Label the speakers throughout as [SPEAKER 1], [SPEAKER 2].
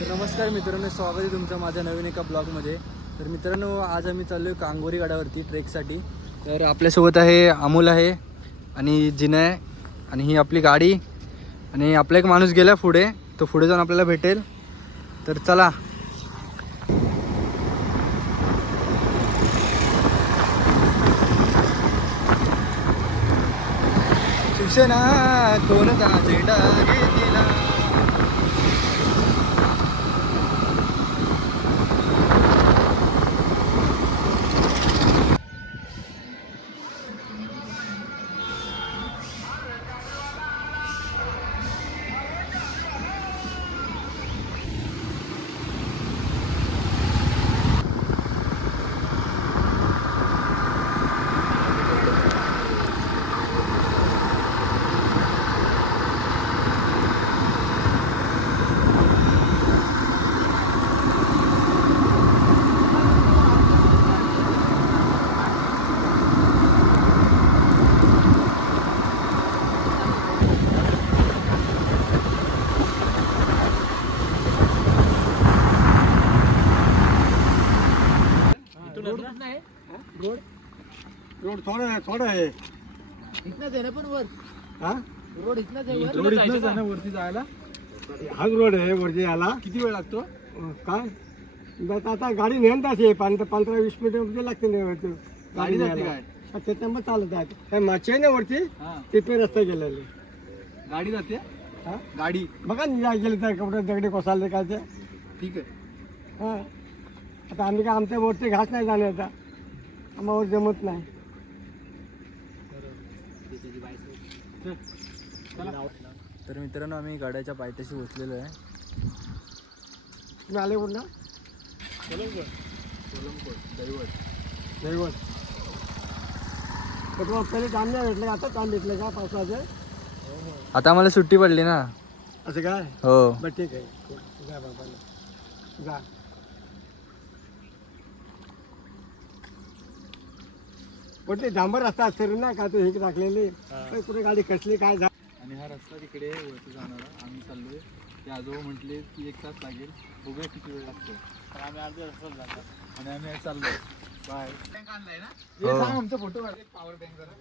[SPEAKER 1] तर नमस्कार मित्रांनो स्वागत आहे तुमचं माझ्या नवीन एका ब्लॉगमध्ये. तर मित्रांनो आज आम्ही चाललो आहे कांगोरी गडावरती ट्रेकसाठी. तर आपल्यासोबत आहे अमोल आहे आणि जिनय आणि ही आपली गाडी. आणि आपला एक माणूस गेला पुढे तो पुढे जाऊन आपल्याला भेटेल. तर चला. शिवसेना कोणता झेंडा घेतला
[SPEAKER 2] रोड थोडं आहे थोडं आहे.
[SPEAKER 3] इथनंच आहे ना पण वर?
[SPEAKER 2] हा?
[SPEAKER 3] रोड इथनंच आहे वर?
[SPEAKER 1] रोड इथनंच आहे. ना वरती जायला?
[SPEAKER 2] हाच रोड आहे वरती याला
[SPEAKER 1] किती वेळ लागतो?
[SPEAKER 2] काय? बस आता गाडी नेहन तास पंधरा पंधरा वीस मिनिटं लागते ने वरती.
[SPEAKER 1] गाडी जाते. काय?
[SPEAKER 2] हा, त्याच्यामुळे चालत आहे. काय माची आहे ना वरती?
[SPEAKER 1] हां.
[SPEAKER 2] तिथे रस्ता गेलेले
[SPEAKER 1] गाडी जाते?
[SPEAKER 2] हा?
[SPEAKER 1] गाडी.
[SPEAKER 2] बघा ना या गेले तर कपडे दगडे कोसाले काय ते.
[SPEAKER 1] ठीक आहे.
[SPEAKER 2] हा. आता आम्ही काय आमच्या वरती घास नाही जाण्याचा आम्हाला जमत नाही.
[SPEAKER 1] तर मित्रांनो आम्ही गाड्याच्या पायथ्याशी पोचलेलो आहे.
[SPEAKER 2] तुम्ही आले कुठला
[SPEAKER 1] दैवत.
[SPEAKER 2] दैवत. पण तुम्हाला पहिले काम नाही भेटलं आता काम भेटलं का पावसाचं?
[SPEAKER 1] आता आम्हाला सुट्टी पडली ना.
[SPEAKER 2] असं काय?
[SPEAKER 1] हो.
[SPEAKER 2] बरं ठीक आहे. जा बाबा जा. पण ते डांबर रस्ता असते रे ना का तू हे टाकलेले? तर कुठे गाडी कसली काय जा
[SPEAKER 1] आणि हा रस्ता तिकडे वरती जाणारा. आम्ही चाललोय. ते आजोबा म्हटले की एक तास लागेल. बघूया किती वेळ लागतो
[SPEAKER 3] आम्ही अर्ध्या रस्त्यात जातो
[SPEAKER 1] आणि आम्ही चाललोय. बाय.
[SPEAKER 3] आणलाय ना?
[SPEAKER 1] हो.
[SPEAKER 3] आमचा फोटो काढ. पॉवर बँक जरा.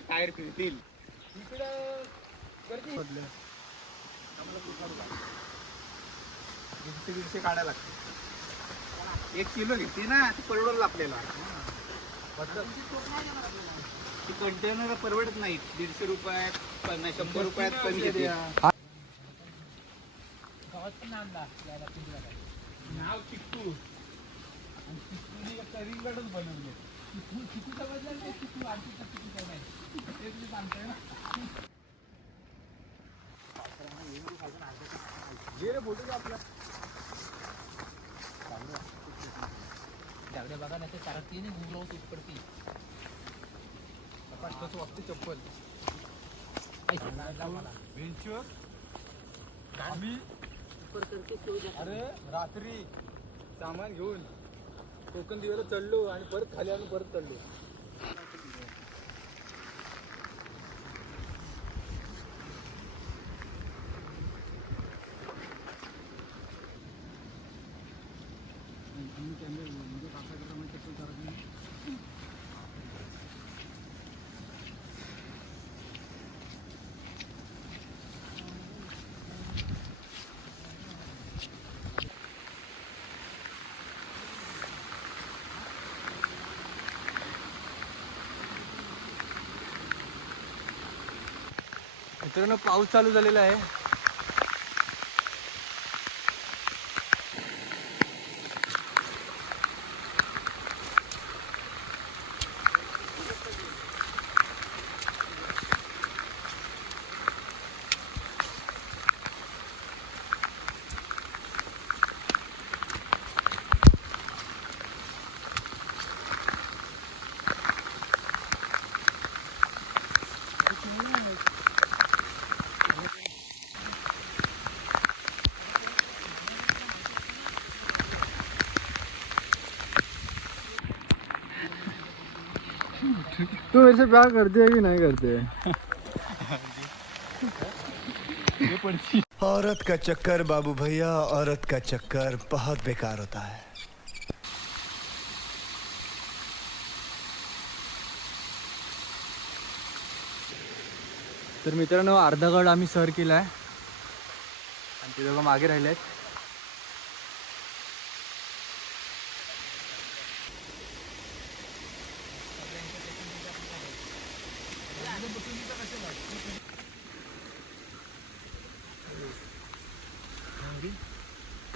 [SPEAKER 3] टायर फिरतील. दीडशे काढायला लागते एक किलो घेते ना ती परवडल आपल्याला. ती कंटेनर परवडत नाही दीडशे रुपयात पन्नास शंभर रुपयात पण घेते नाव चिक्कू आणि चिक्कूने करिंगडच बनवले. चिक्कू चिक्कू समजलं चिक्कू आणखी काय नाही ते तुम्ही सांगताय ना? जे रे फोटो आपला. जागड्या बघा ना ते चारती नाही गुंगलो तूच पडती.
[SPEAKER 1] पाचशेच वाजते चप्पल. आम्ही अरे रात्री सामान घेऊन कोकण दिव्याला चढलो आणि परत खाली आणून परत चढलो मित्रांनो पाऊस चालू झालेला आहे. तू मेरे से प्यार करती है कि नहीं करती
[SPEAKER 4] औरत का चक्कर बाबू भैया औरत का चक्कर बहुत बेकार होता है।
[SPEAKER 1] तर मित्रांनो अर्धा गड आम्ही सर केला आहे आणि ते दोघं मागे राहिले आहेत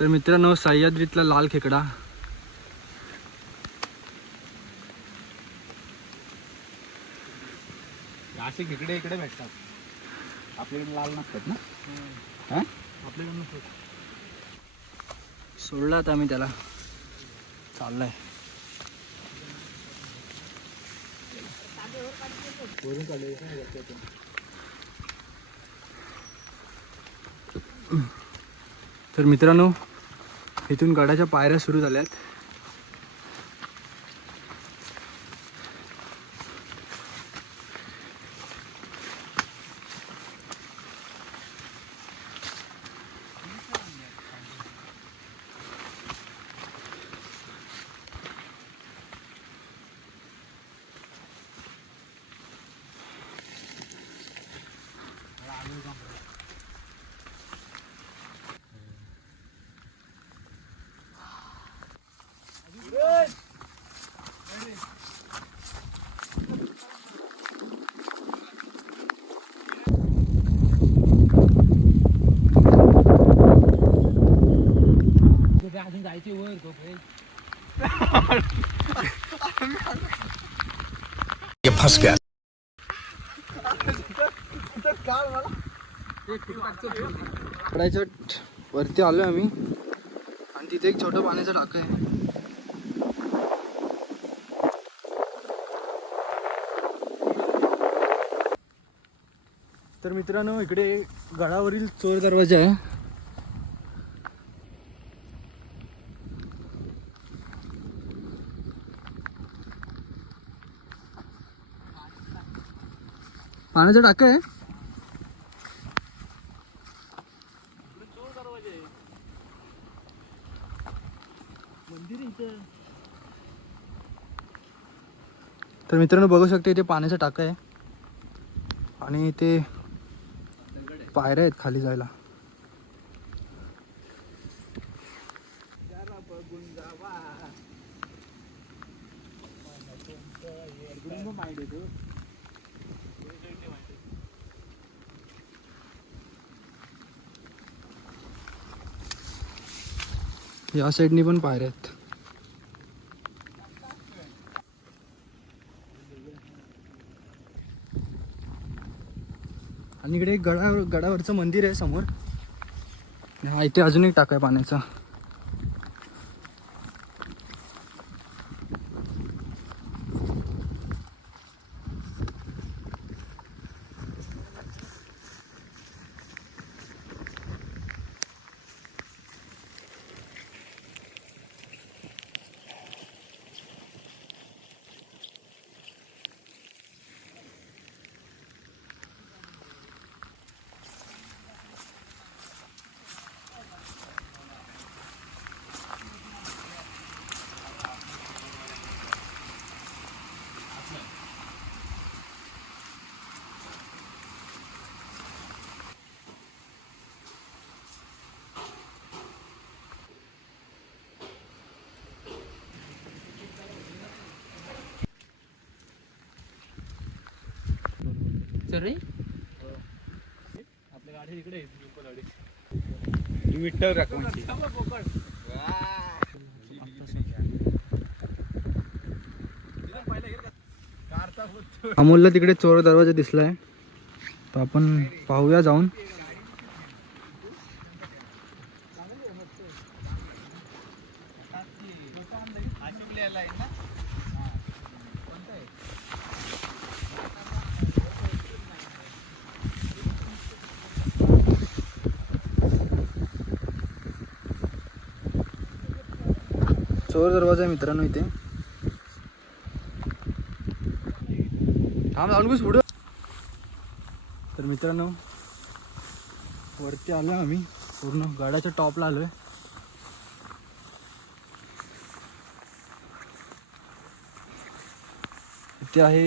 [SPEAKER 1] तर मित्रांनो सह्याद्रीतला लाल खेकडा.
[SPEAKER 3] असे खेकडे इकडे भेटतात. आपल्याकडे लाल नसतात ना? हा?
[SPEAKER 1] सोडला आता आम्ही त्याला. चाललाय. तर मित्रांनो इथून गडाच्या पायऱ्या सुरू झाल्यात
[SPEAKER 3] अजून जायचे वर तो
[SPEAKER 4] ये फंस गया
[SPEAKER 1] गडाच्या वरती आलो आम्ही. आणि तिथे एक छोटं पाण्याचं टाकं आहे. तर मित्रांनो इकडे गडावरील चोर दरवाजा आहे. पाण्याचं टाकं आहे तर मित्रांनो बघू शकते इथे पाण्याचं टाक आहे. आणि इथे पायऱ्या आहेत खाली जायला. या साईडनी पण पायऱ्या आहेत. आणि इकडे गडावर गडावरचं मंदिर आहे समोर. हा इथे अजून एक टाकाय आहे पाण्याचा.
[SPEAKER 3] रे. आपल्या गाडी इकडे विठ्ठल रकमाची
[SPEAKER 1] अमोलला तिकडे चोर दरवाजा दिसलाय. तर आपण पाहूया जाऊन. चोर दरवाजा आहे मित्रांनो इथे. थांब लावून पुढं तर मित्रांनो वरती आलो आम्ही. पूर्ण गडाच्या टॉपला आलोय. इथे आहे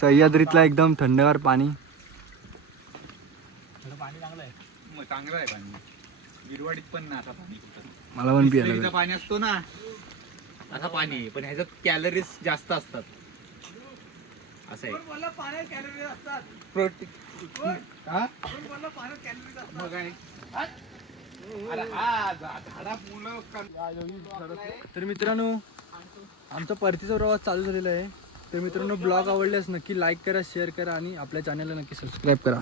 [SPEAKER 1] सह्याद्रीतला एकदम थंडगार पाणी.
[SPEAKER 3] पाणी चांगलं आहे. मग चांगलं आहे पाणी. विरवाडीत पण ना आता पाणी कुठं.
[SPEAKER 1] मला पण पियाला
[SPEAKER 3] पाणी असतो ना असा पाणी आहे, पण ह्याच्यात कॅलरीज जास्त असतात. असं आहे.
[SPEAKER 1] तर मित्रांनो आमचा परतीचा प्रवास चालू झालेला आहे. तर मित्रांनो ब्लॉग आवडल्यास नक्की लाईक करा शेअर करा आणि आपल्या चॅनलला नक्की सबस्क्राईब करा.